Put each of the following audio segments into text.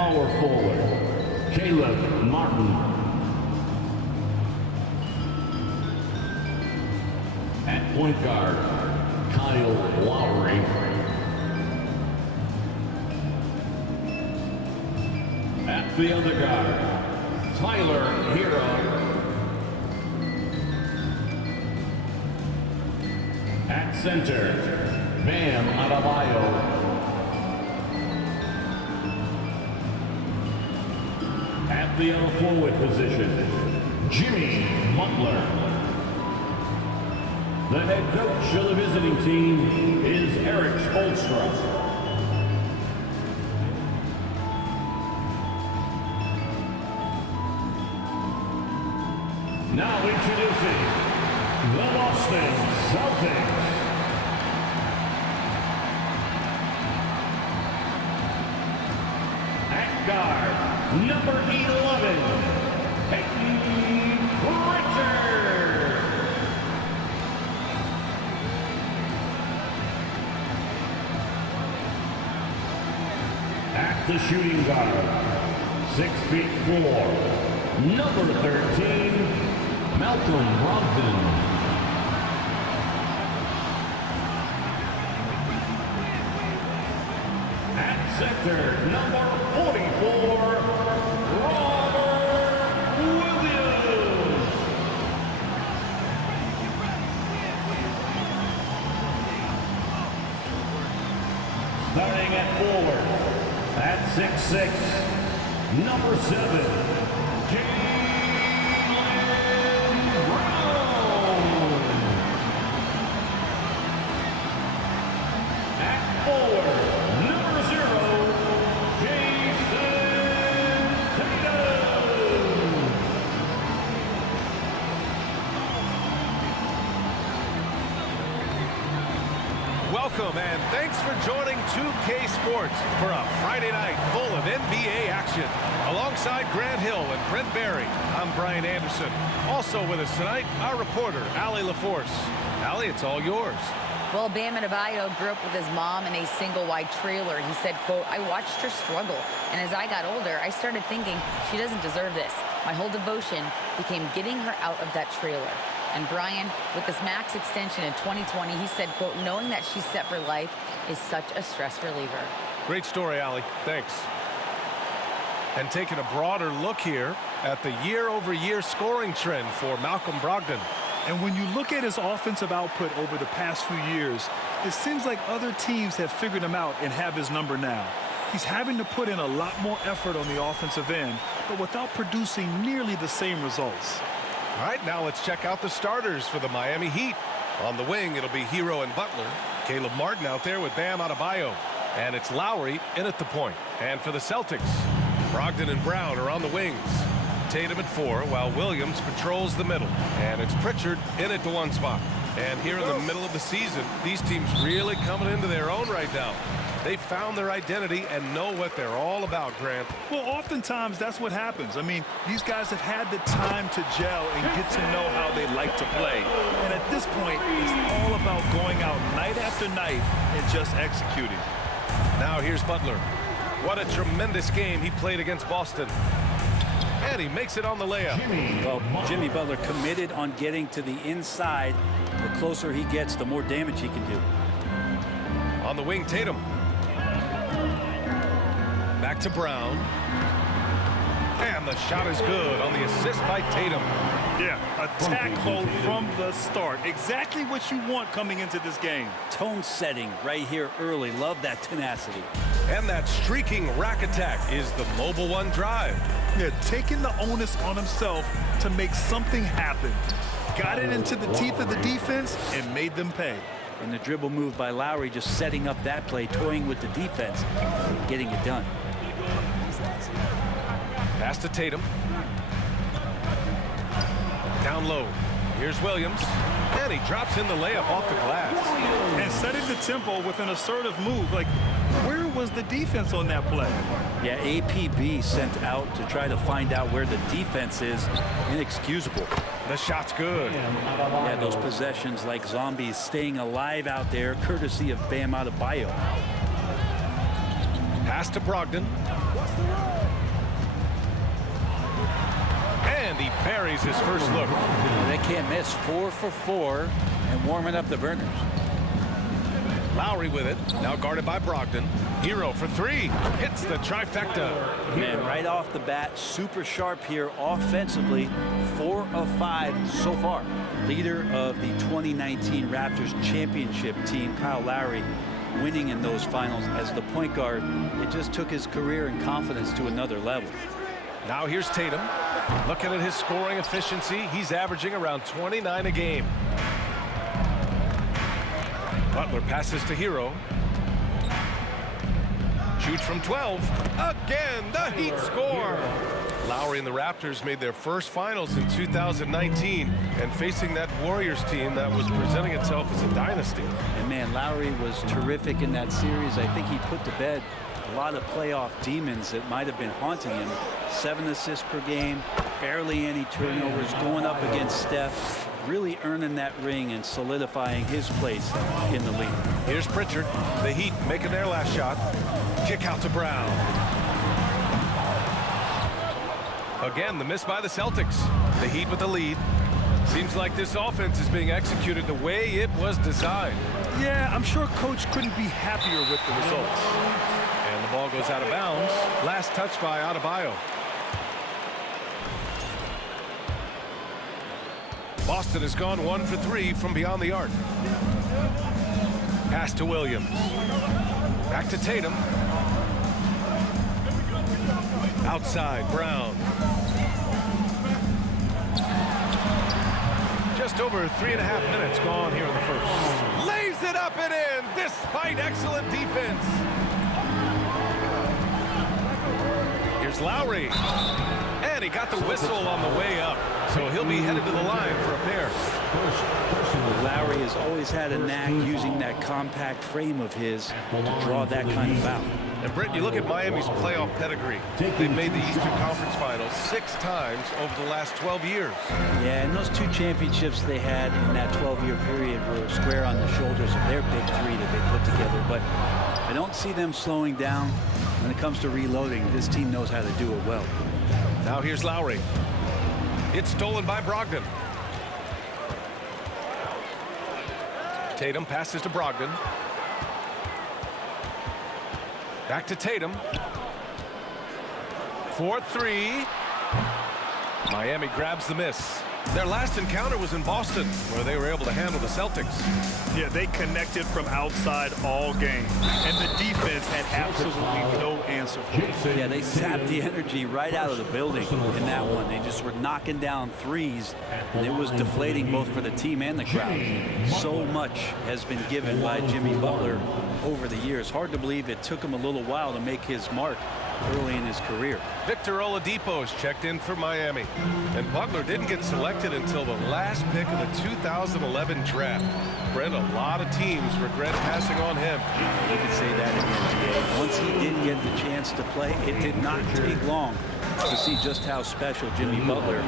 power forward, Caleb Martin. At point guard, Kyle Lowry. At the other guard, Tyler Hero. At center, Bam Adebayo. At the other forward position, Jimmy Butler. The head coach of the visiting team is Eric Spoelstra. Now introducing the Boston Celtics. At guard, number 11, Peyton Pritchard. At the shooting guard, 6'4", number 13, Malcolm Brogdon. At center, number 44, Robert Williams. Starting at forward, at 6'6", number 7, Gm23. Welcome and thanks for joining 2K Sports for a Friday night full of NBA action. Alongside Grant Hill and Brent Barry, I'm Brian Anderson. Also with us tonight, our reporter, Allie LaForce. Allie, it's all yours. Well, Bam Adebayo grew up with his mom in a single-wide trailer. He said, quote, "I watched her struggle, and as I got older, I started thinking she doesn't deserve this. My whole devotion became getting her out of that trailer." And Brian, with this max extension in 2020, he said, quote, "Knowing that she's set for life is such a stress reliever." Great story, Allie. Thanks. And taking a broader look here at the year-over-year scoring trend for Malcolm Brogdon. And when you look at his offensive output over the past few years, it seems like other teams have figured him out and have his number now. He's having to put in a lot more effort on the offensive end, but without producing nearly the same results. All right, now let's check out the starters for the Miami Heat. On the wing, it'll be Hero and Butler. Caleb Martin out there with Bam Adebayo. And it's Lowry in at the point. And for the Celtics, Brogdon and Brown are on the wings. Tatum at 4, while Williams patrols the middle. And it's Pritchard in at the 1 spot. And here in the middle of the season, these teams really coming into their own right now. They found their identity and know what they're all about, Grant. Well, oftentimes that's what happens. I mean, these guys have had the time to gel and get to know how they like to play. And at this point, it's all about going out night after night and just executing. Now here's Butler. What a tremendous game he played against Boston. And he makes it on the layup. Well, Jimmy Butler committed on getting to the inside. The closer he gets, the more damage he can do. On the wing, Tatum. Back to Brown. And the shot is good on the assist by Tatum. Yeah, attack mode from the start. Exactly what you want coming into this game. Tone setting right here early. Love that tenacity. And that streaking rack attack is the Mobile One drive. Yeah, taking the onus on himself to make something happen. Got it into the teeth of the defense and made them pay. And the dribble move by Lowry, just setting up that play, toying with the defense, and getting it done. Pass to Tatum. Down low. Here's Williams. And he drops in the layup off the glass. And setting the tempo with an assertive move. Like, where was the defense on that play? Yeah, APB sent out to try to find out where the defense is. Inexcusable. The shot's good. Yeah, those possessions like zombies staying alive out there, courtesy of Bam Adebayo. Pass to Brogdon. And he buries his first look. They can't miss. 4 for 4 and warming up the burners. Lowry with it. Now guarded by Brogdon. Hero for 3. Hits the trifecta. Man, right off the bat, super sharp here offensively. 4 of 5 so far. Leader of the 2019 Raptors championship team, Kyle Lowry, winning in those finals as the point guard. It just took his career and confidence to another level. Now here's Tatum. Looking at his scoring efficiency, he's averaging around 29 a game. Butler passes to Hero. Shoots from 12. Again, the Heat score. Lowry and the Raptors made their first finals in 2019, and facing that Warriors team that was presenting itself as a dynasty. And man, Lowry was terrific in that series. I think he put to bed a lot of playoff demons that might have been haunting him. 7 assists per game, barely any turnovers, going up against Steph, really earning that ring and solidifying his place in the league. Here's Pritchard. The Heat making their last shot. Kick out to Brown. Again, the miss by the Celtics. The Heat with the lead. Seems like this offense is being executed the way it was designed. Yeah, I'm sure coach couldn't be happier with the results. And the ball goes out of bounds. Last touch by Adebayo. Boston has gone 1 for 3 from beyond the arc. Pass to Williams. Back to Tatum. Outside, Brown. Just over 3.5 minutes gone here in the first. Lays it up and in, despite excellent defense. Here's Lowry. And he got the whistle on the way up. So he'll be headed to the line for a pair. Lowry has always had a knack using that compact frame of his to draw that kind of foul. And Britt, you look at Miami's playoff pedigree. They've made the Eastern Conference Finals 6 times over the last 12 years. Yeah, and those 2 championships they had in that 12-year period were square on the shoulders of their big 3 that they put together. But I don't see them slowing down when it comes to reloading. This team knows how to do it well. Now here's Lowry. It's stolen by Brogdon. Tatum passes to Brogdon. Back to Tatum. 4-3. Miami grabs the miss. Their last encounter was in Boston, where they were able to handle the Celtics. Yeah, they connected from outside all game, and the defense had absolutely no answer for it. Yeah, they sapped the energy right out of the building in that one. They just were knocking down threes, and it was deflating both for the team and the crowd. So much has been given by Jimmy Butler over the years. Hard to believe it took him a little while to make his mark early in his career. Victor Oladipo is checked in for Miami, and Butler didn't get selected until the last pick of the 2011 draft. Brent, a lot of teams regret passing on him. You could say that again. Once he did get the chance to play, it did not take long to see just how special Jimmy Butler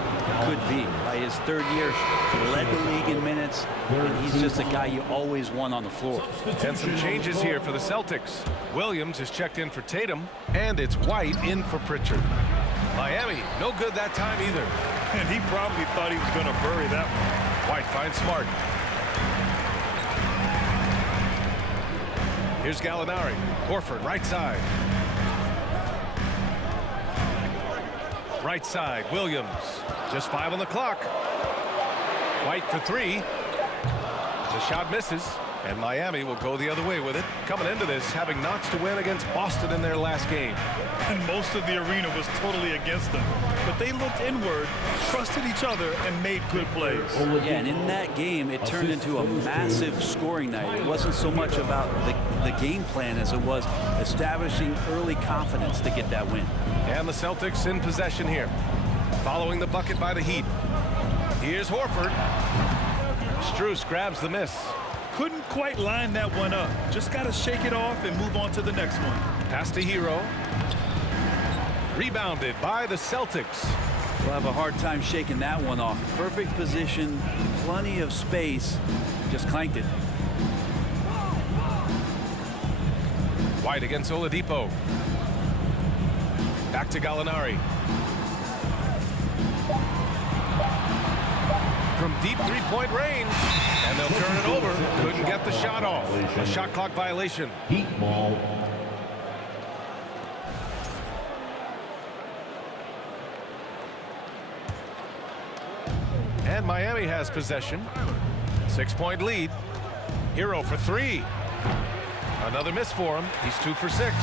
could be. By his 3rd year, he led the league in minutes, and he's just a guy you always want on the floor. And some changes here for the Celtics. Williams is checked in for Tatum, and it's White in for Pritchard. Miami, no good that time either. And he probably thought he was going to bury that one. White finds Smart. Here's Gallinari. Horford, right side. Right side, Williams. Just 5 on the clock. White for 3. The shot misses, and Miami will go the other way with it. Coming into this, having notched to win against Boston in their last game. And most of the arena was totally against them. But they looked inward, trusted each other, and made good plays. Yeah, and in that game, it turned into a massive scoring night. It wasn't so much about the game plan as it was establishing early confidence to get that win. And the Celtics in possession here, following the bucket by the Heat. Here's Horford. Strus grabs the miss. Couldn't quite line that one up. Just got to shake it off and move on to the next one. Pass to Hero. Rebounded by the Celtics. We'll have a hard time shaking that one off. Perfect position, plenty of space, just clanked it. White against Oladipo. Back to Gallinari. From deep three-point range. And they'll turn it over. Couldn't get the shot off. A shot clock violation. Heat ball. And Miami has possession. 6-point lead. Hero for three. Another miss for him. He's 2 for 6.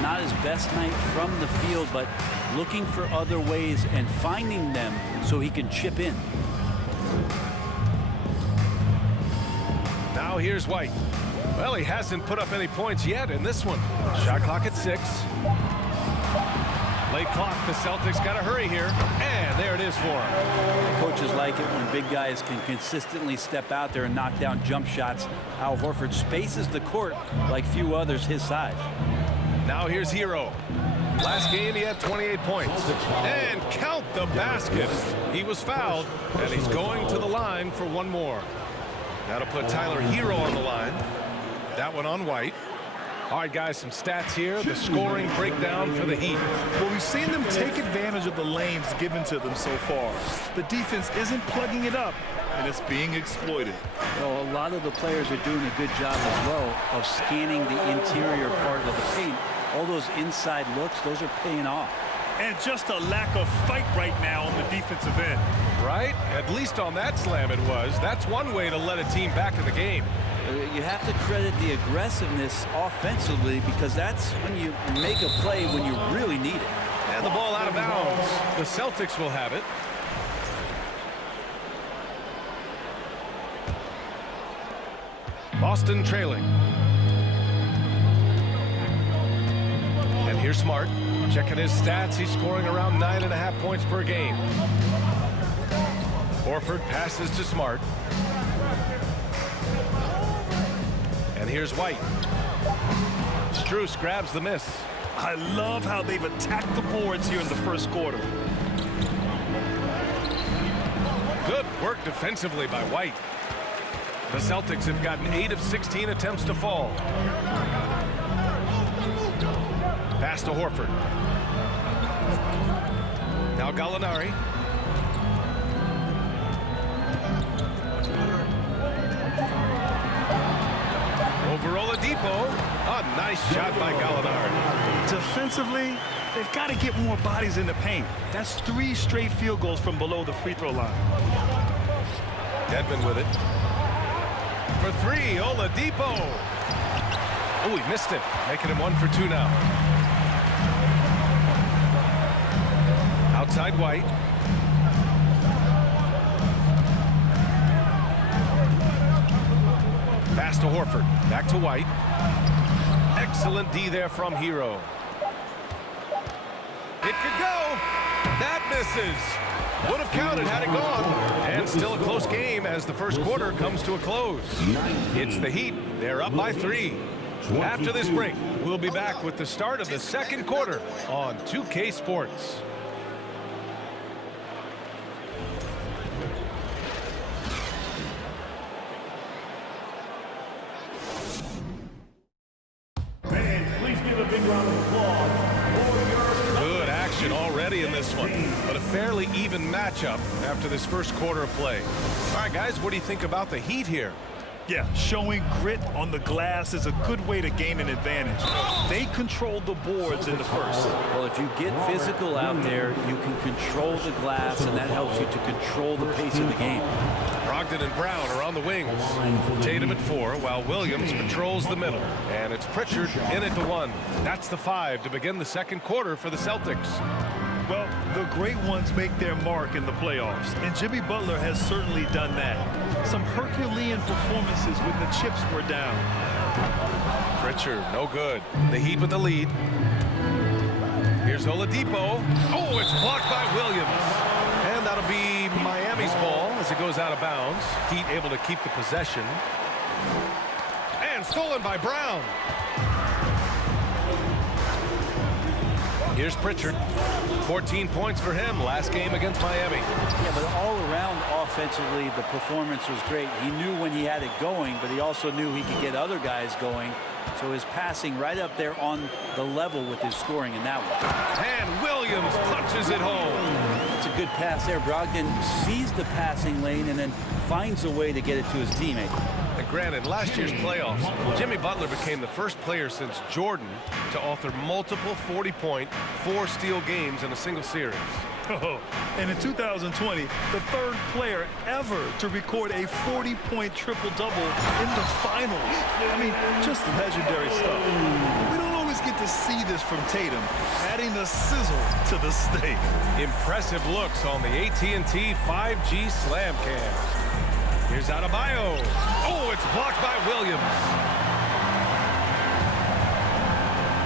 Not his best night from the field, but looking for other ways and finding them so he can chip in. Now here's White. Well, he hasn't put up any points yet in this one. Shot clock at 6. Late clock. The Celtics got to hurry here. And there it is for him. Coaches like it when big guys can consistently step out there and knock down jump shots. Al Horford spaces the court like few others his size. Now here's Hero. Last game he had 28 points. And count the basket. He was fouled, and he's going to the line for one more. That'll put Tyler Hero on the line. That one on White. All right, guys, some stats here. The scoring breakdown for the Heat. Well, we've seen them take advantage of the lanes given to them so far. The defense isn't plugging it up, and it's being exploited. Well, a lot of the players are doing a good job as well of scanning the interior part of the paint. All those inside looks, those are paying off. And just a lack of fight right now on the defensive end. Right? At least on that slam it was. That's one way to let a team back in the game. You have to credit the aggressiveness offensively because that's when you make a play when you really need it. And the ball out of bounds. The Celtics will have it. Boston trailing. And here's Smart. Checking his stats. He's scoring around 9.5 points per game. Horford passes to Smart. And here's White. Strus grabs the miss. I love how they've attacked the boards here in the first quarter. Good work defensively by White. The Celtics have gotten 8 of 16 attempts to fall. Pass to Horford. Now Gallinari. Over Oladipo. A nice shot by Gallinari. Defensively, they've got to get more bodies in the paint. That's 3 straight field goals from below the free throw line. Dedmon with it. For 3, Oladipo. Oh, he missed it. Making him 1 for 2 now. Outside White. Pass to Horford. Back to White. Excellent D there from Hero. It could go. That misses. Would have counted had it gone. And still a close game as the first quarter comes to a close. It's the Heat. They're up by 3. After this break, we'll be back with the start of the second quarter on 2K Sports. Please give a big round of applause. Good action already in this one, but a fairly even matchup after this first quarter of play. All right, guys, what do you think about the Heat here? Yeah, showing grit on the glass is a good way to gain an advantage. They controlled the boards in the first. Well, if you get physical out there, you can control the glass, and that helps you to control the pace of the game. Brogdon and Brown are on the wings. Tatum at 4, while Williams patrols the middle. And it's Pritchard in at the 1. That's the 5 to begin the second quarter for the Celtics. Well, the great ones make their mark in the playoffs, and Jimmy Butler has certainly done that. Some Herculean performances when the chips were down. Pritchard, no good. The Heat with the lead. Here's Oladipo. Oh, it's blocked by Williams. And that'll be Miami's ball as it goes out of bounds. Heat able to keep the possession. And stolen by Brown. Here's Pritchard. 14 points for him last game against Miami. Yeah, but all around offensively, the performance was great. He knew when he had it going, but he also knew he could get other guys going So his passing right up there on the level with his scoring in that one. And Williams punches it home. It's a good pass there. Brogdon sees the passing lane and then finds a way to get it to his teammate. And granted, last year's playoffs, Jimmy Butler became the first player since Jordan to author multiple 40-point, 4-steal games in a single series. And in 2020, the third player ever to record a 40-point triple-double in the finals. I mean, just legendary stuff. We don't always get to see this from Tatum, adding the sizzle to the steak. Impressive looks on the AT&T 5G Slam Cam. Here's Adebayo. Oh, it's blocked by Williams.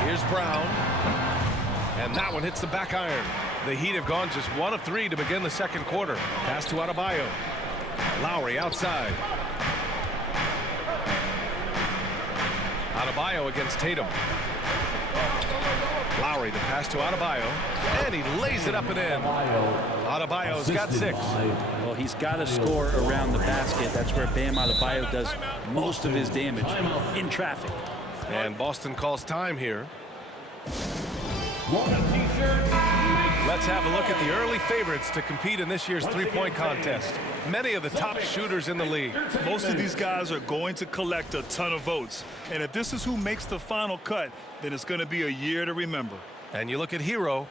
Here's Brown. And that one hits the back iron. The Heat have gone just 1 of 3 to begin the second quarter. Pass to Adebayo. Lowry outside. Adebayo against Tatum. Lowry, the pass to Adebayo. And he lays it up and in. Adebayo's got 6. Well, he's got to score around the basket. That's where Bam Adebayo does most of his damage, in traffic. And Boston calls time here. Let's have a look at the early favorites to compete in this year's three-point contest. Many of the top shooters in the league. Most of these guys are going to collect a ton of votes. And if this is who makes the final cut, then it's going to be a year to remember. And you look at Hero.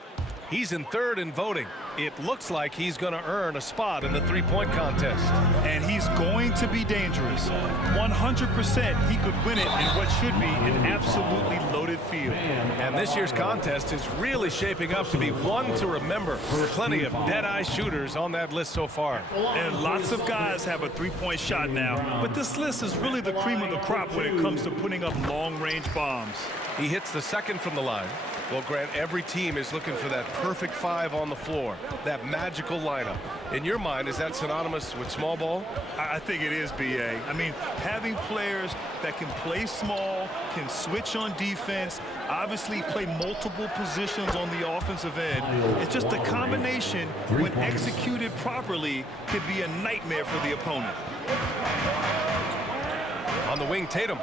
He's in third in voting. It looks like he's going to earn a spot in the three-point contest. And he's going to be dangerous. 100% he could win it in what should be an absolutely loaded field. And this year's contest is really shaping up to be one to remember. Plenty of dead-eye shooters on that list so far. And lots of guys have a three-point shot now. But this list is really the cream of the crop when it comes to putting up long-range bombs. He hits the second from the line. Well, Grant, every team is looking for that perfect 5 on the floor, that magical lineup. In your mind, is that synonymous with small ball? I think it is, B.A. I mean, having players that can play small, can switch on defense, obviously play multiple positions on the offensive end. It's just a combination, when executed properly, could be a nightmare for the opponent. On the wing, Tatum.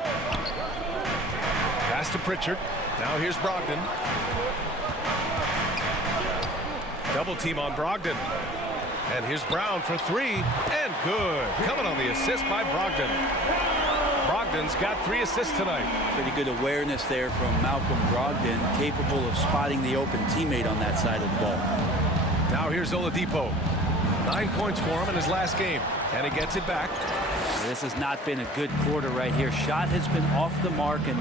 Pass to Pritchard. Now here's Brogdon. Double team on Brogdon. And here's Brown for 3. And good. Coming on the assist by Brogdon. Brogdon's got 3 assists tonight. Pretty good awareness there from Malcolm Brogdon, capable of spotting the open teammate on that side of the ball. Now here's Oladipo. 9 points for him in his last game. And he gets it back. This has not been a good quarter right here. Shot has been off the mark, and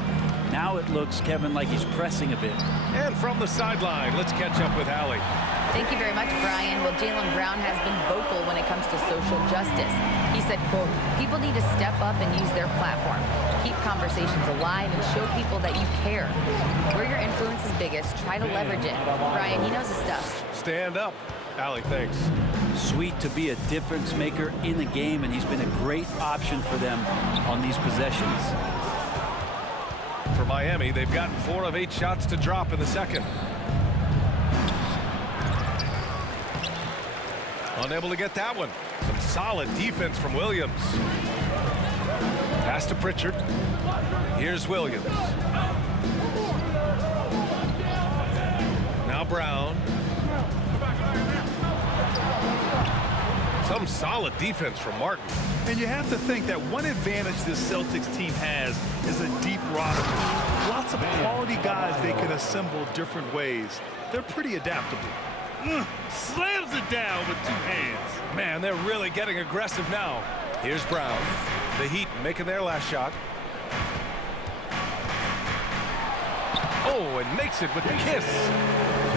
now it looks, Kevin, like he's pressing a bit. And from the sideline, let's catch up with Allie. Thank you very much, Brian. Well, Jaylen Brown has been vocal when it comes to social justice. He said, quote, people need to step up and use their platform. Keep conversations alive and show people that you care. Where your influence is biggest, try to leverage it. Brian, he knows his stuff. Stand up. Allie, thanks. Sweet to be a difference maker in the game, and he's been a great option for them on these possessions. For Miami, they've gotten 4 of 8 shots to drop in the second. Unable to get that one. Some solid defense from Williams. Pass to Pritchard. Here's Williams. Now Brown. Some solid defense from Martin. And you have to think that one advantage this Celtics team has is a deep roster. Lots of quality guys they can assemble different ways. They're pretty adaptable. Slams it down with 2 hands. Man, they're really getting aggressive now. Here's Brown. The Heat making their last shot. Oh, and makes it with the kiss.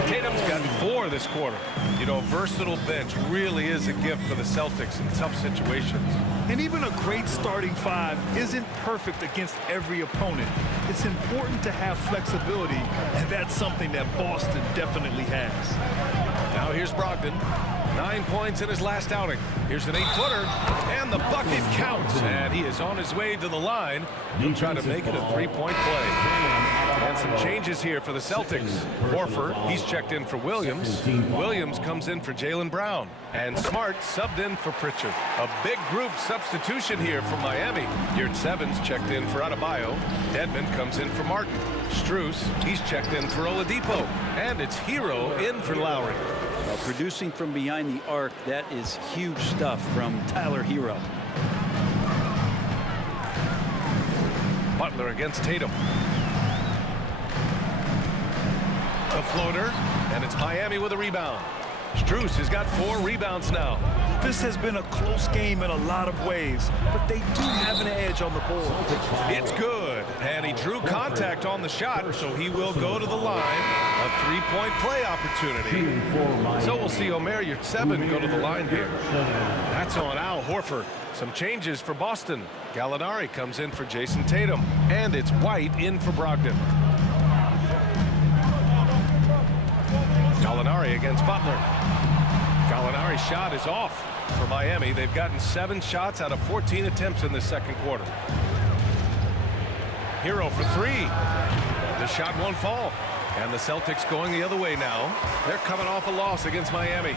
Tatum's gotten 4 this quarter. You know, a versatile bench really is a gift for the Celtics in tough situations. And even a great starting 5 isn't perfect against every opponent. It's important to have flexibility, and that's something that Boston definitely has. Now here's Brogdon. 9 points in his last outing. Here's an 8-footer, and the bucket counts. And he is on his way to the line. He'll try to make it a 3-point play. And some change changes here for the Celtics. Horford, he's checked in for Williams. Williams comes in for Jaylen Brown. And Smart subbed in for Pritchard. A big group substitution here for Miami. Gm23's checked in for Adebayo. Dedmon comes in for Martin. Strus, he's checked in for Oladipo. And it's Hero in for Lowry. Well, producing from behind the arc, that is huge stuff from Tyler Hero. Butler against Tatum. The floater, and it's Miami with a rebound. Strus has got 4 rebounds now. This has been a close game in a lot of ways, but they do have an edge on the board. It's good, and he drew contact on the shot, so he will go to the line. A 3-point play opportunity. So we'll see Gm23 go to the line here. That's on Al Horford. Some changes for Boston. Gallinari comes in for Jason Tatum, and it's White in for Brogdon. Gallinari against Butler. Gallinari's shot is off for Miami. They've gotten 7 shots out of 14 attempts in this second quarter. Hero for 3. The shot won't fall. And the Celtics going the other way now. They're coming off a loss against Miami.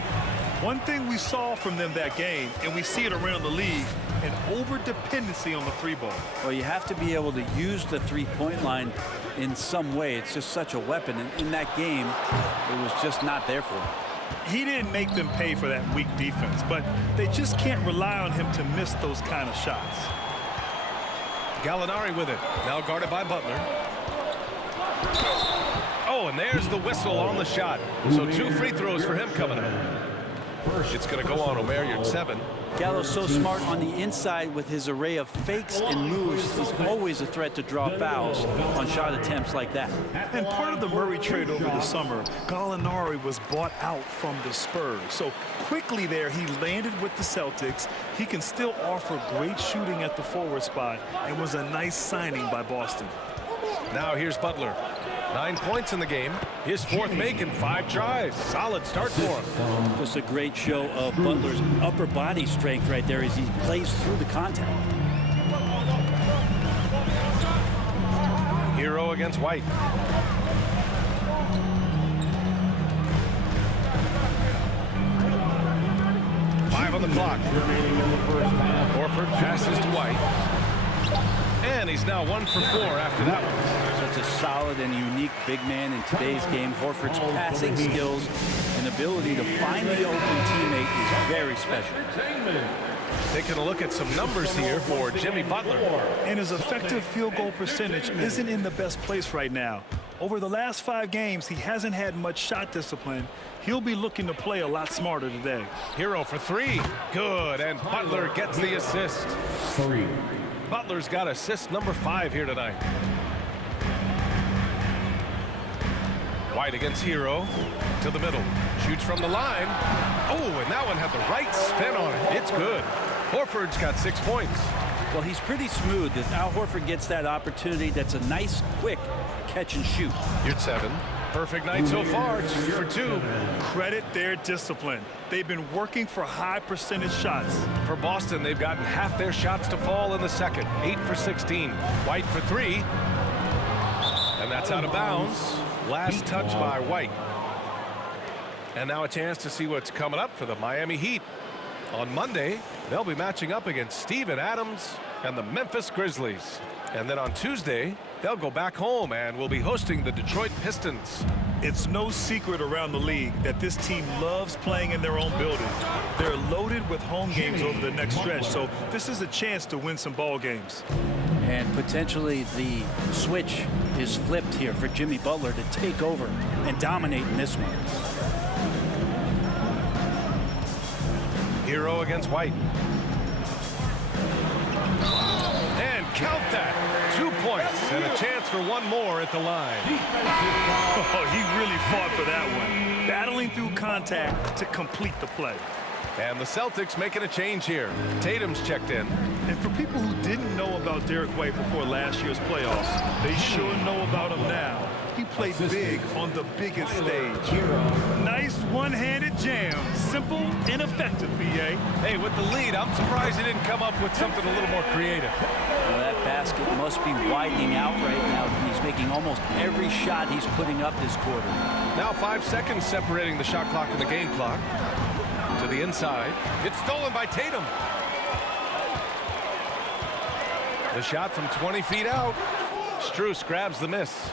One thing we saw from them that game, and we see it around the league, an over-dependency on the 3-ball. Well, you have to be able to use the 3-point line in some way. It's just such a weapon. And in that game, it was just not there for him. He didn't make them pay for that weak defense, but they just can't rely on him to miss those kind of shots. Gallinari with it. Now guarded by Butler. Oh, and there's the whistle on the shot. So 2 free throws for him coming up. It's going to go on Gm23. Gallo's so smart on the inside with his array of fakes and moves. He's always a threat to draw fouls on shot attempts like that. And part of the Murray trade over the summer, Gallinari was bought out from the Spurs. So quickly there, he landed with the Celtics. He can still offer great shooting at the forward spot and was a nice signing by Boston. Now here's Butler. 9 points in the game. His 4th make in 5 tries. Solid start for him. Just a great show of Butler's upper body strength right there as he plays through the contact. Hero against White. Five on the clock. Horford passes to White. And he's now 1 for 4 after that one. Such a solid and unique big man in today's game. Horford's passing skills and ability to find the open teammate is very special. Taking a look at some numbers here for Jimmy Butler. And his effective field goal percentage isn't in the best place right now. Over the last 5 games, he hasn't had much shot discipline. He'll be looking to play a lot smarter today. Hero for 3. Good, and Butler gets the assist. 3. Butler's got assist number 5 here tonight. White against Hero to the middle. Shoots from the line. Oh, and that one had the right spin on it. It's good. Horford's got 6 points. Well, he's pretty smooth. If Al Horford gets that opportunity, that's a nice, quick catch and shoot. Gm23. Perfect night so far. 2 for 2. Credit their discipline. They've been working for high percentage shots. For Boston, they've gotten half their shots to fall in the second. 8 for 16. White for 3. And that's out of bounds. Last touch by White. And now a chance to see what's coming up for the Miami Heat. On Monday, they'll be matching up against Steven Adams and the Memphis Grizzlies. And then on Tuesday, they'll go back home and will be hosting the Detroit Pistons. It's no secret around the league that this team loves playing in their own building. They're loaded with home games over the next stretch, so this is a chance to win some ball games. And potentially the switch is flipped here for Jimmy Butler to take over and dominate in this one. Hero against White. And count that. 2 points and a chance for 1 more at the line. Oh, he really fought for that one. Battling through contact to complete the play. And the Celtics making a change here. Tatum's checked in. And for people who didn't know about Derek White before last year's playoffs, they sure know about him now. He played big on the biggest stage. Nice one-handed jam. Simple and effective, B.A. Hey, with the lead, I'm surprised he didn't come up with something a little more creative. Well, that basket must be widening out right now. He's making almost every shot he's putting up this quarter. Now 5 seconds separating the shot clock and the game clock. To the inside. It's stolen by Tatum. The shot from 20 feet out. Strus grabs the miss.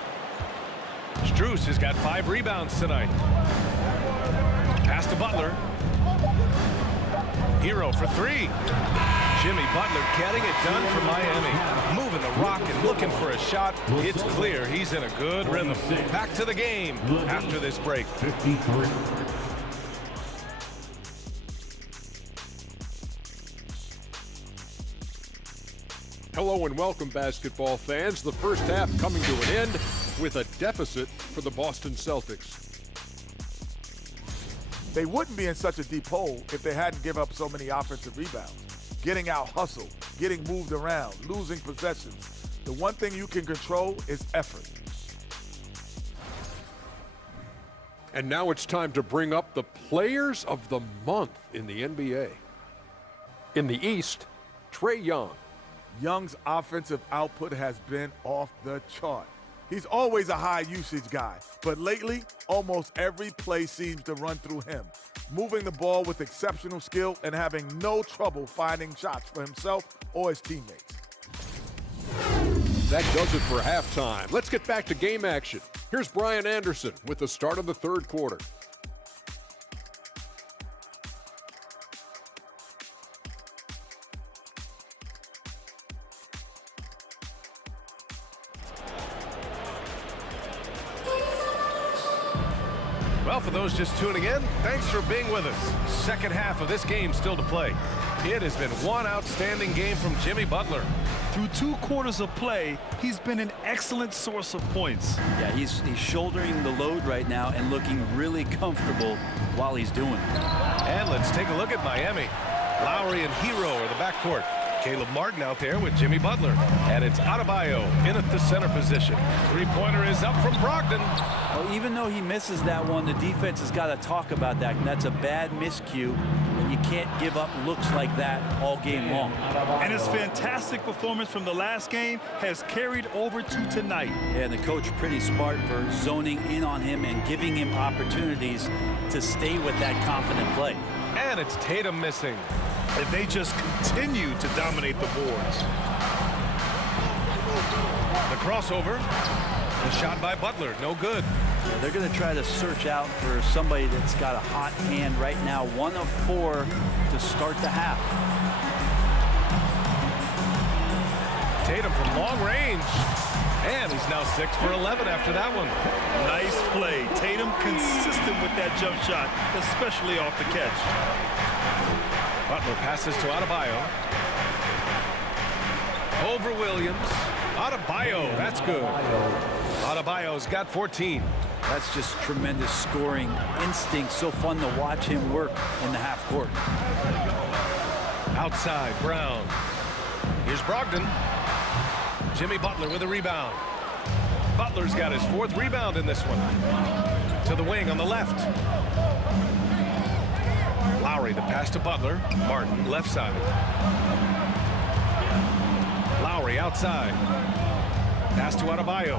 Strus has got 5 rebounds tonight. Pass to Butler. Hero for 3. Jimmy Butler getting it done for Miami. Moving the rock and looking for a shot. It's clear he's in a good rhythm. Back to the game after this break. 53. Hello and welcome, basketball fans. The first half coming to an end with a deficit for the Boston Celtics. They wouldn't be in such a deep hole if they hadn't given up so many offensive rebounds. Getting out hustled, getting moved around, losing possessions. The one thing you can control is effort. And now it's time to bring up the players of the month in the NBA. In the East, Trae Young. Young's offensive output has been off the chart. He's always a high usage guy, but lately, almost every play seems to run through him, moving the ball with exceptional skill and having no trouble finding shots for himself or his teammates. That does it for halftime. Let's get back to game action. Here's Brian Anderson with the start of the third quarter. Well, for those just tuning in, thanks for being with us. Second half of this game still to play. It has been one outstanding game from Jimmy Butler. Through 2 quarters of play, he's been an excellent source of points. Yeah, he's shouldering the load right now and looking really comfortable while he's doing it. And let's take a look at Miami. Lowry and Hero are the backcourt. Caleb Martin out there with Jimmy Butler. And it's Adebayo in at the center position. Three-pointer is up from Brogdon. Well, even though he misses that one, the defense has got to talk about that. And that's a bad miscue. And you can't give up looks like that all game long. And his fantastic performance from the last game has carried over to tonight. Yeah, and the coach pretty smart for zoning in on him and giving him opportunities to stay with that confident play. And it's Tatum missing. And they just continue to dominate the boards. The crossover. The shot by Butler, no good. Yeah, they're going to try to search out for somebody that's got a hot hand right now. 1 of 4 to start the half. Tatum from long range. And he's now 6 for 11 after that one. Nice play. Tatum consistent with that jump shot, especially off the catch. Butler passes to Adebayo. Over Williams. Adebayo, that's good. Adebayo's got 14. That's just tremendous scoring instinct. So fun to watch him work in the half court. Outside, Brown. Here's Brogdon. Jimmy Butler with a rebound. Butler's got his 4th rebound in this one. To the wing on the left. Lowry, the pass to Butler. Martin, left side. Lowry outside. Pass to Adebayo.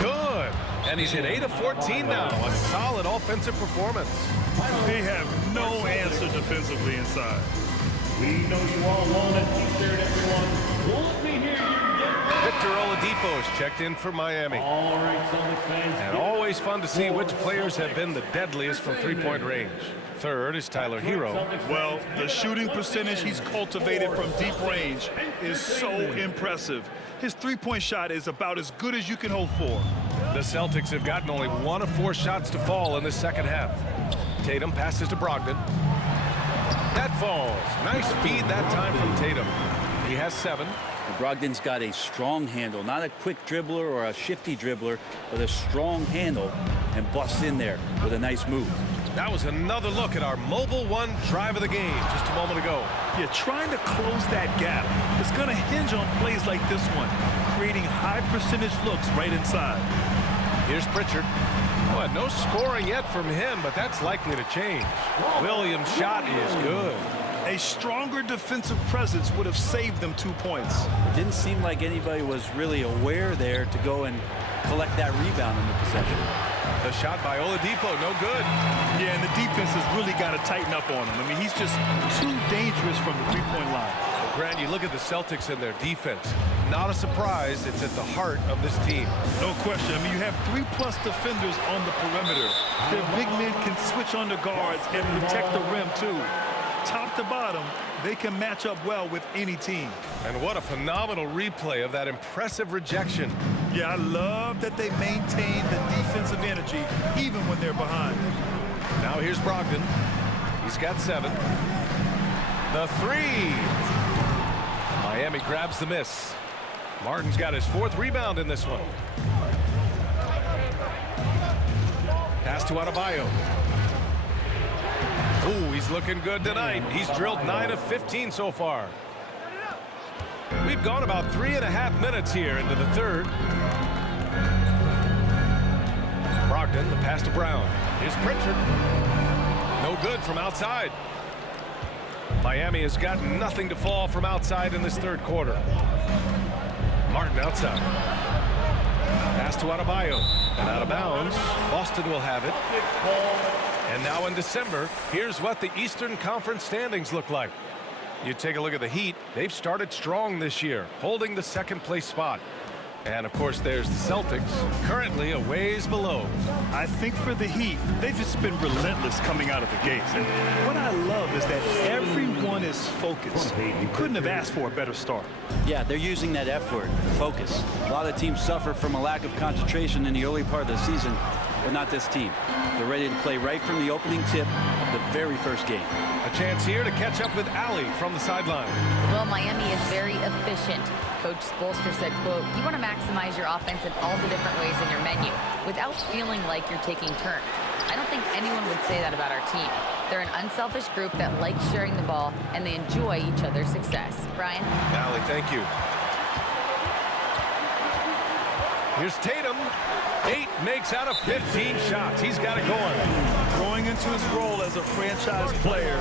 Good. And he's hit 8 of 14 now. A solid offensive performance. They have no answer defensively inside. We know you all want a t-shirt, everyone. Let me hear you get Victor Oladipo is checked in for Miami. All right, Celtics fans. And always fun to see which players have been the deadliest from three-point range. Third is Tyler Hero. Well, the shooting percentage he's cultivated from deep range is so impressive. His three-point shot is about as good as you can hope for. The Celtics have gotten only 1 of 4 shots to fall in the second half. Tatum passes to Brogdon. That falls. Nice feed that time from Tatum. He has 7. Brogdon's got a strong handle, not a quick dribbler or a shifty dribbler, but a strong handle, and busts in there with a nice move. That was another look at our Mobile One drive of the game just a moment ago. Yeah, trying to close that gap is going to hinge on plays like this one, creating high percentage looks right inside. Here's Pritchard. Well, no scoring yet from him, but that's likely to change. Williams' shot is good. A stronger defensive presence would have saved them 2 points. It didn't seem like anybody was really aware there to go and collect that rebound in the possession. The shot by Oladipo, no good. Yeah, and the defense has really got to tighten up on him. I mean, he's just too dangerous from the three-point line. Well, Grant, you look at the Celtics and their defense. Not a surprise, it's at the heart of this team. No question. I mean, you have 3+ defenders on the perimeter. Their big men can switch on the guards and protect the rim, too. Top to bottom, they can match up well with any team. And what a phenomenal replay of that impressive rejection. Yeah, I love that they maintain the defensive energy even when they're behind. Now here's Brogdon. He's got 7. The 3. Miami grabs the miss. Martin's got his 4th rebound in this one. Pass to Adebayo. Ooh, he's looking good tonight. He's drilled 9 of 15 so far. We've gone about 3.5 minutes here into the third. Brogdon, the pass to Brown. Here's Pritchard. No good from outside. Miami has got nothing to fall from outside in this third quarter. Martin outside. Pass to Adebayo. And out of bounds. Boston will have it. And now in December, here's what the Eastern Conference standings look like. You take a look at the Heat. They've started strong this year, holding the 2nd place spot. And of course, there's the Celtics, currently a ways below. I think for the Heat, they've just been relentless coming out of the gates. And what I love is that everyone is focused. You couldn't have asked for a better start. Yeah, they're using that F word, focus. A lot of teams suffer from a lack of concentration in the early part of the season, but not this team. They're ready to play right from the opening tip of the very first game. A chance here to catch up with Allie from the sideline. Well, Miami is very efficient. Coach Spoelstra said, quote, "You want to maximize your offense in all the different ways in your menu without feeling like you're taking turns." I don't think anyone would say that about our team. They're an unselfish group that likes sharing the ball, and they enjoy each other's success. Brian? Allie, thank you. Here's Tatum. 8 makes out of 15 shots. He's got it going. Growing into his role as a franchise player,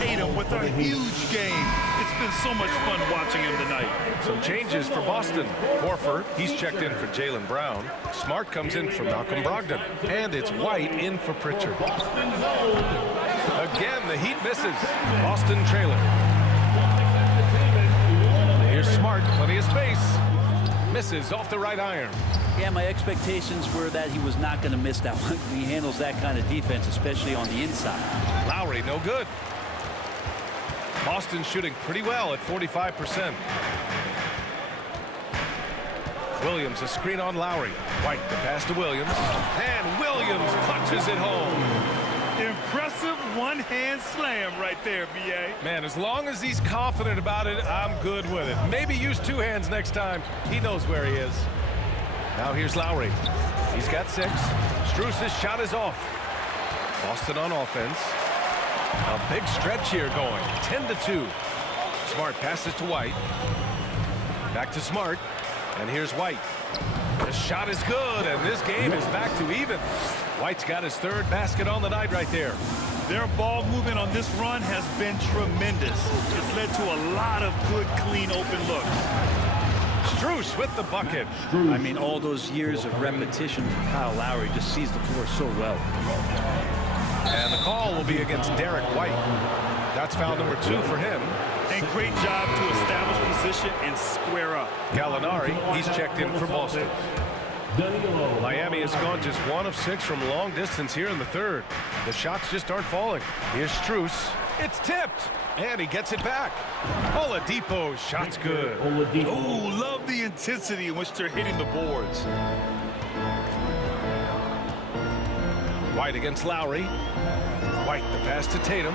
Tatum with a huge game. It's been so much fun watching him tonight. Some changes for Boston. Horford, he's checked in for Jaylen Brown. Smart comes in for Malcolm Brogdon. And it's White in for Pritchard. Again, the Heat misses. Boston trailer. Here's Smart, plenty of space. Misses off the right iron. Yeah, my expectations were that he was not going to miss that one. He handles that kind of defense, especially on the inside. Lowry, no good. Boston shooting pretty well at 45%. Williams, a screen on Lowry. White, the pass to Williams. And Williams punches it home. Impressive one-hand slam right there, B.A. Man, as long as he's confident about it, I'm good with it. Maybe use 2 hands next time. He knows where he is. Now here's Lowry. He's got 6. Strus's shot is off. Boston on offense. A big stretch here going. 10-2. Smart passes to White. Back to Smart. And here's White. The shot is good, and this game is back to even. White's got his 3rd basket on the night right there. Their ball movement on this run has been tremendous. It's led to a lot of good, clean, open looks. Strus with the bucket. I mean, all those years of repetition for Kyle Lowry just sees the floor so well. And the call will be against Derek White. That's foul number 2 for him. And great job to establish position and square up. Gallinari, he's checked in for Boston. Miami has gone just 1 of 6 from long distance here in the third. The shots just aren't falling. Here's Strus. It's tipped. And he gets it back. Oladipo, shot's good. Oh, love the intensity in which they're hitting the boards. White against Lowry. White, the pass to Tatum.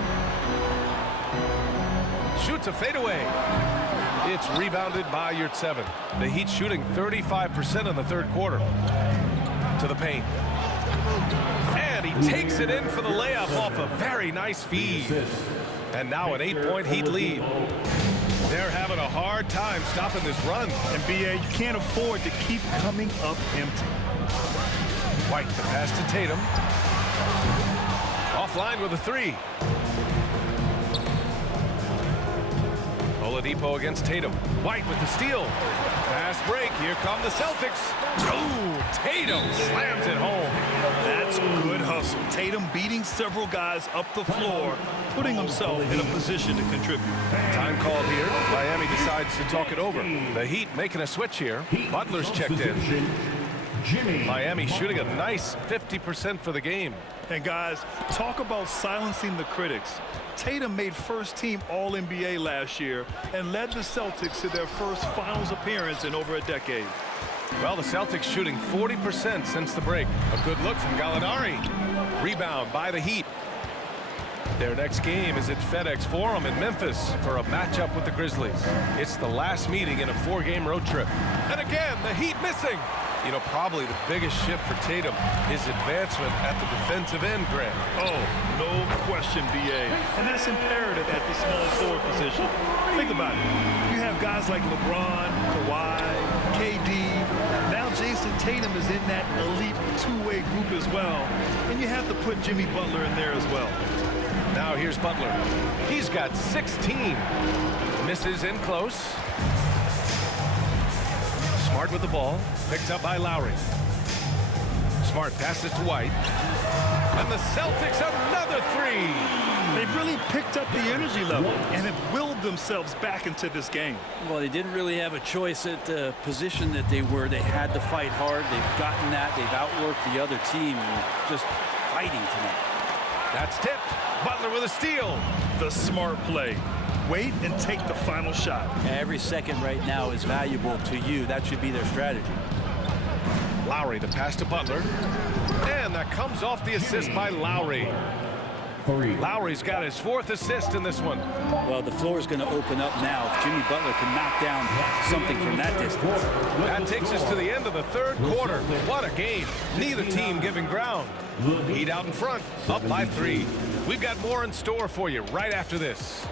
Shoots a fadeaway. It's rebounded by Yurtseven. The Heat shooting 35% in the third quarter. To the paint. And he takes it in for the layup off a very nice feed. And now an 8-point Heat lead. They're having a hard time stopping this run. And B.A., you can't afford to keep coming up empty. White, the pass to Tatum. Offline with a 3. Oladipo against Tatum. White with the steal. Fast break. Here come the Celtics. Oh, Tatum slams it home. That's good hustle. Tatum beating several guys up the floor, putting himself in a position to contribute. Time called here. Miami decides to talk it over. The Heat making a switch here. Butler's checked in. Miami shooting a nice 50% for the game. And guys, talk about silencing the critics. Tatum made first-team All-NBA last year and led the Celtics to their first finals appearance in over a decade. Well, the Celtics shooting 40% since the break. A good look from Gallinari. Rebound by the Heat. Their next game is at FedEx Forum in Memphis for a matchup with the Grizzlies. It's the last meeting in a 4-game road trip. And again, the Heat missing. You know, probably the biggest shift for Tatum, his advancement at the defensive end, Grant. Oh, no question, B.A. And that's imperative at the small forward position. Think about it. You have guys like LeBron, Kawhi, KD. Now Jason Tatum is in that elite two-way group as well. And you have to put Jimmy Butler in there as well. Now here's Butler. He's got 16. Misses in close. Smart with the ball. Picked up by Lowry. Smart passes to White. And the Celtics another three. They've really picked up the energy level and have willed themselves back into this game. Well, they didn't really have a choice at the position that they were. They had to fight hard. They've gotten that. They've outworked the other team and just fighting tonight. That's tipped. Butler with a steal. The smart play. Wait and take the final shot. Every second right now is valuable to you. That should be their strategy. Lowry, the pass to Butler. And that comes off the assist by Lowry. Lowry's got his 4th assist in this one. Well, the floor is going to open up now if Jimmy Butler can knock down something from that distance. That takes us to the end of the 3rd quarter. What a game. Neither team giving ground. Heat out in front, up by 3. We've got more in store for you right after this.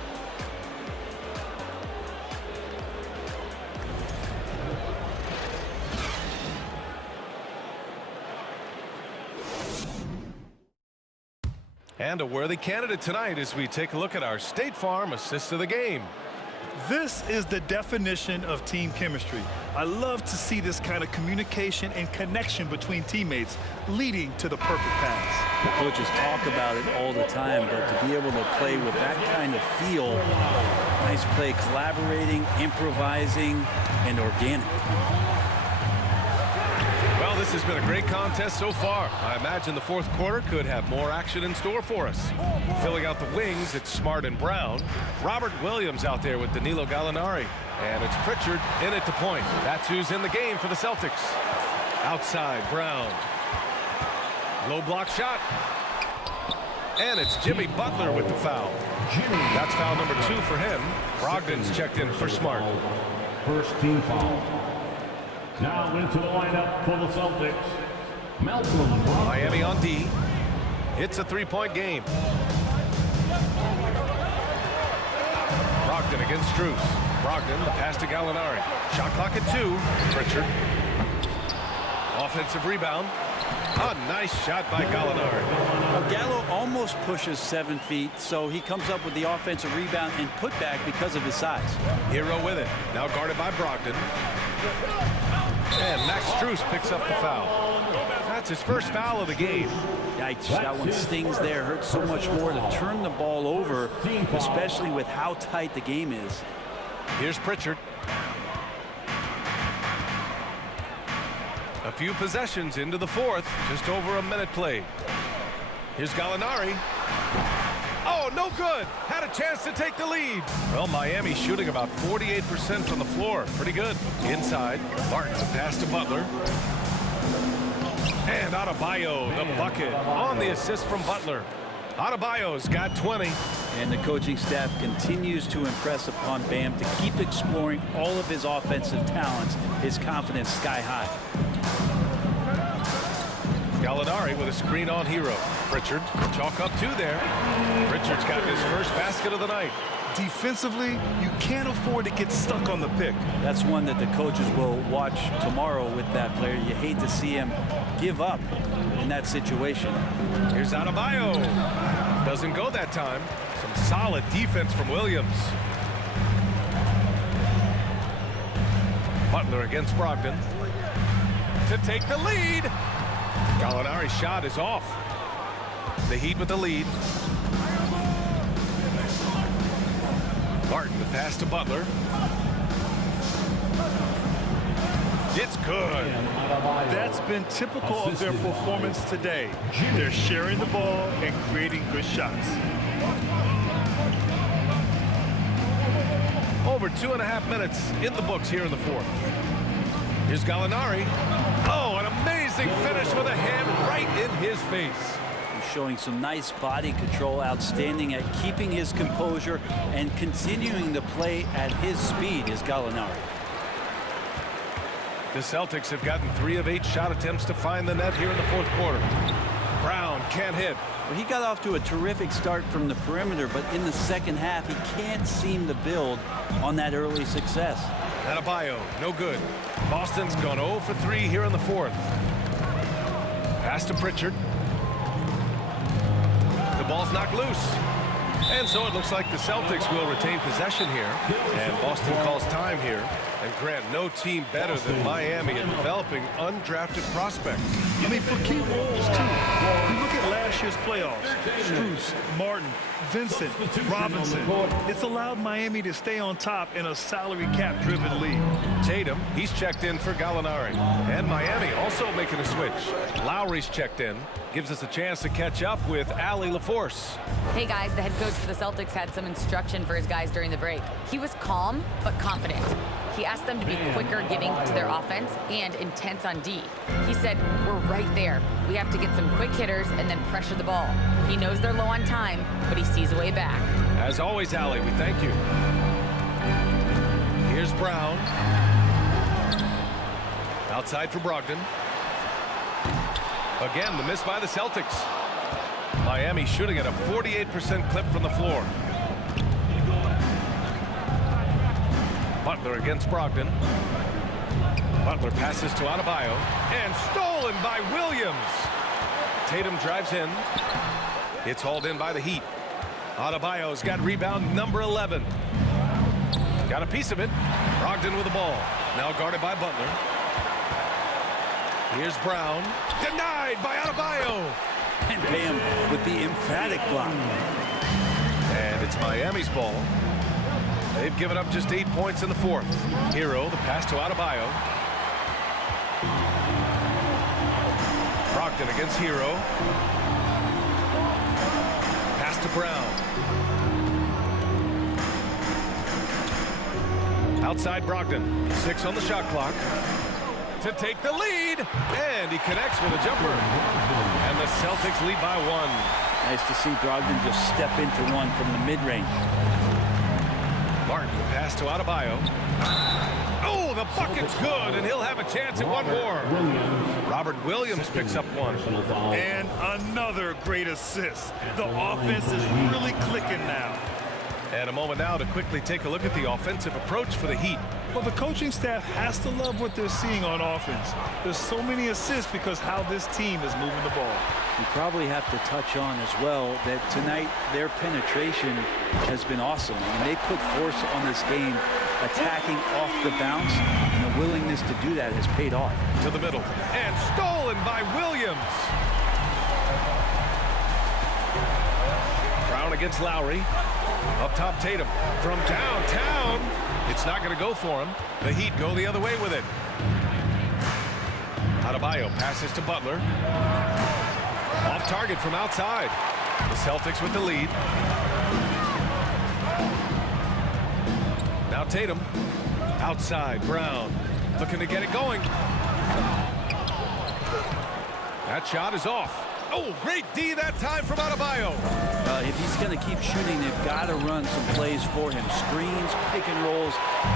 And a worthy candidate tonight as we take a look at our State Farm assist of the game. This is the definition of team chemistry. I love to see this kind of communication and connection between teammates leading to the perfect pass. The coaches talk about it all the time, but to be able to play with that kind of feel, nice play, collaborating, improvising, and organic. Well, this has been a great contest so far. I imagine the 4th quarter could have more action in store for us. Filling out the wings, it's Smart and Brown. Robert Williams out there with Danilo Gallinari. And it's Pritchard in at the point. That's who's in the game for the Celtics. Outside, Brown. Low block shot. And it's Jimmy Butler with the foul. That's foul number 2 for him. Brogdon's checked in for Smart. First team foul. Now into the lineup for the Celtics, Malcolm Brogdon. Miami on D. It's a 3-point game. Brogdon against Strus. Brogdon, the pass to Gallinari. Shot clock at 2. Pritchard. Offensive rebound. A nice shot by Gallinari. Well, Gallo almost pushes 7 feet, so he comes up with the offensive rebound and putback because of his size. Hero with it. Now guarded by Brogdon. And Max Strus picks up the foul. That's his first foul of the game. Yikes, that one stings there. Hurts so much more to turn the ball over, especially with how tight the game is. Here's Pritchard. A few possessions into the 4th. Just over a minute played. Here's Gallinari. Oh, no good. Had a chance to take the lead. Well, Miami shooting about 48% from the floor. Pretty good. Inside, Martin, the pass to Butler. And Adebayo, the bucket on the assist from Butler. Adebayo's got 20. And the coaching staff continues to impress upon Bam to keep exploring all of his offensive talents. His confidence sky high. Gallinari with a screen on Hero. Pritchard, chalk up 2 there. Pritchard's got his first basket of the night. Defensively, you can't afford to get stuck on the pick. That's one that the coaches will watch tomorrow with that player. You hate to see him give up in that situation. Here's Adebayo. Doesn't go that time. Some solid defense from Williams. Butler against Brogdon to take the lead. Gallinari's shot is off. The Heat with the lead. Martin, the pass to Butler. It's good. That's been typical of their performance today. They're sharing the ball and creating good shots. Over 2.5 minutes in the books here in the fourth. Here's Gallinari. Oh, an amazing finish with a hand right in his face. He's showing some nice body control, outstanding at keeping his composure and continuing to play at his speed is Gallinari. The Celtics have gotten 3 of 8 shot attempts to find the net here in the fourth quarter. Brown can't hit. Well, he got off to a terrific start from the perimeter, but in the second half, he can't seem to build on that early success. Adebayo, no good. Boston's gone 0 for 3 here in the fourth. Pass to Pritchard. The ball's knocked loose. And so it looks like the Celtics will retain possession here. And Boston calls time here. And Grant, no team better than Miami at developing undrafted prospects. I mean, for key roles, too. You look at last year's playoffs. Strus, Martin, Vincent, Robinson. It's allowed Miami to stay on top in a salary cap-driven league. Tatum, he's checked in for Gallinari. And Miami also making a switch. Lowry's checked in. Gives us a chance to catch up with Allie LaForce. Hey guys, the head coach for the Celtics had some instruction for his guys during the break. He was calm but confident. He asked them to be quicker getting to their offense and intense on D. He said, we're right there. We have to get some quick hitters and then pressure the ball. He knows they're low on time, but he sees a way back. As always, Allie, we thank you. Here's Brown. Outside for Brogdon. Again, the miss by the Celtics. Miami shooting at a 48% clip from the floor. Butler against Brogdon. Butler passes to Adebayo. And stolen by Williams. Tatum drives in. It's hauled in by the Heat. Adebayo's got rebound number 11. Got a piece of it. Brogdon with the ball. Now guarded by Butler. Here's Brown. Denied by Adebayo. And Bam with the emphatic block. And it's Miami's ball. They've given up just 8 points in the fourth. Hero, the pass to Adebayo. Brogdon against Hero. Pass to Brown. Outside Brogdon. 6 on the shot clock. To take the lead. And he connects with a jumper. And the Celtics lead by 1. Nice to see Brogdon just step into one from the mid-range. Martin, pass to Adebayo. Oh, the bucket's good, and he'll have a chance at one more. Robert Williams picks up one. And another great assist. The offense is really clicking now. And a moment now to quickly take a look at the offensive approach for the Heat. Well, the coaching staff has to love what they're seeing on offense. There's so many assists because how this team is moving the ball. We probably have to touch on as well that tonight their penetration has been awesome. I mean, they put force on this game, attacking off the bounce, and the willingness to do that has paid off. To the middle, and stolen by Williams. Brown against Lowry. Up top, Tatum from downtown. It's not going to go for him. The Heat go the other way with it. Adebayo passes to Butler. Off target from outside. The Celtics with the lead. Now Tatum. Outside, Brown. Looking to get it going. That shot is off. Oh, great D that time from Adebayo. If he's going to keep shooting, they've got to run some plays for him. Screens, pick and rolls,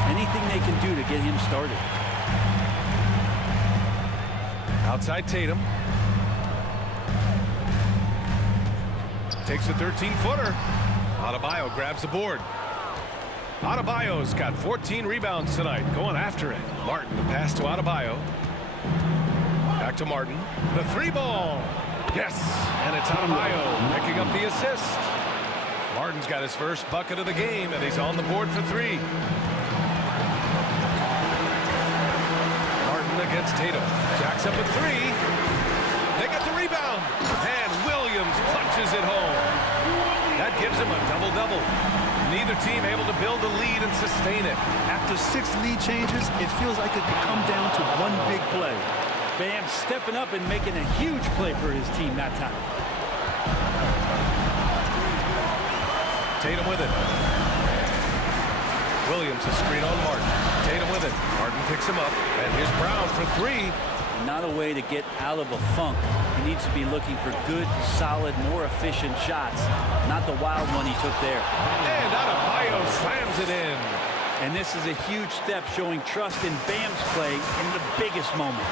anything they can do to get him started. Outside Tatum. Takes a 13-footer. Adebayo grabs the board. Adebayo's got 14 rebounds tonight, going after it. Martin, the pass to Adebayo. Back to Martin. The 3-ball. Yes, and it's Adebayo picking up the assist. Martin's got his first bucket of the game, and he's on the board for 3. against Tatum. Jacks up a three. They get the rebound. And Williams punches it home. That gives him a double-double. Neither team able to build a lead and sustain it. After 6 lead changes, it feels like it could come down to one big play. Bam stepping up and making a huge play for his team that time. Tatum with it. Williams a screen on Martin. Tatum with it. Martin picks him up. And here's Brown for three. Not a way to get out of a funk. He needs to be looking for good, solid, more efficient shots. Not the wild one he took there. And Adebayo slams it in. And this is a huge step showing trust in Bam's play in the biggest moments.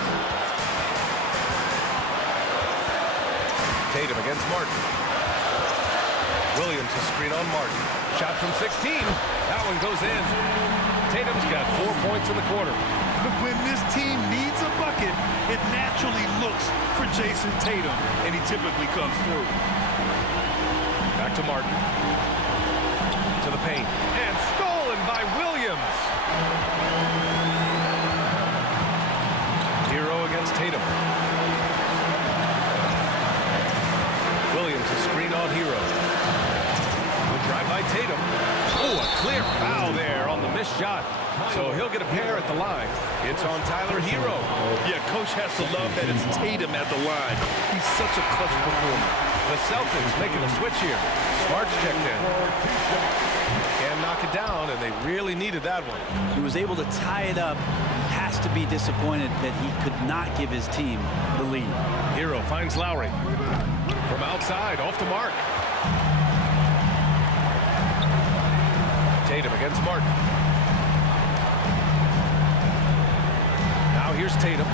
Tatum against Martin. Williams a screen on Martin. Shot from 16. That one goes in. Tatum's got 4 points in the quarter. But when this team needs a bucket, it naturally looks for Jason Tatum, and he typically comes through. Back to Martin. To the paint. And stolen by Williams. Hero against Tatum. Williams a screen on Hero. Good drive by Tatum. Oh, a clear foul there on the missed shot. So he'll get a pair at the line. It's on Tyler Hero. Yeah, coach has to love that it's Tatum at the line. He's such a clutch performer. The Celtics making a switch here. Smart's checked in. Can't knock it down, and they really needed that one. He was able to tie it up. He has to be disappointed that he could not give his team the lead. Hero finds Lowry. From outside, off the mark. Tatum against Martin. Now here's Tatum.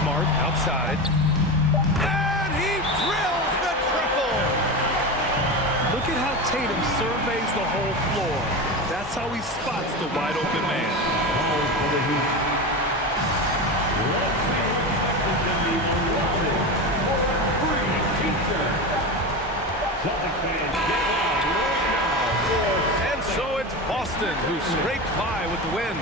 Smart outside. And he drills the triple. Look at how Tatum surveys the whole floor. That's how he spots the wide open man. And so it's Boston who scraped by with the win.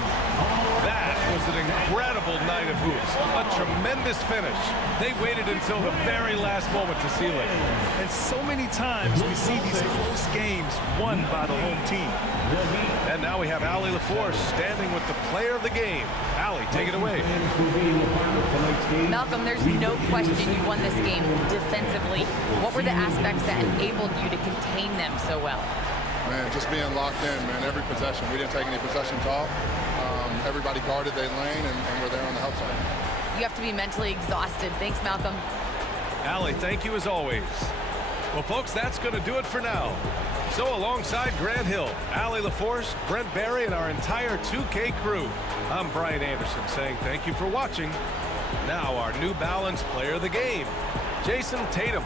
That was an incredible night of hoops. A tremendous finish. They waited until the very last moment to seal it. And so many times we see these close games won by the home team. And now we have Allie LaForce standing with the player of the game. Allie, take it away. Malcolm, there's no question you won this game defensively. What were the aspects that enabled you to contain them so well? Man, just being locked in, man, every possession. We didn't take any possessions off. Everybody guarded their lane, and we're there on the help side. You have to be mentally exhausted. Thanks, Malcolm. Allie, thank you as always. Well, folks, that's going to do it for now. So alongside Grant Hill, Allie LaForce, Brent Barry, and our entire 2K crew, I'm Brian Anderson saying thank you for watching. Now our New Balance player of the game, Jason Tatum.